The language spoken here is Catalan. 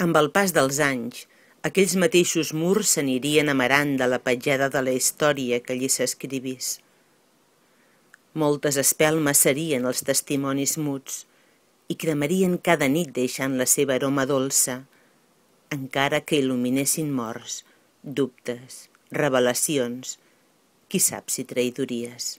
Amb el pas dels anys, aquells mateixos murs s'anirien amarant de la petjada de la història que allí s'escrivís. Moltes espelmes serien els testimonis muts i cremarien cada nit deixant la seva aroma dolça, encara que il·luminessin morts, dubtes, revelacions, qui sap si traïdories.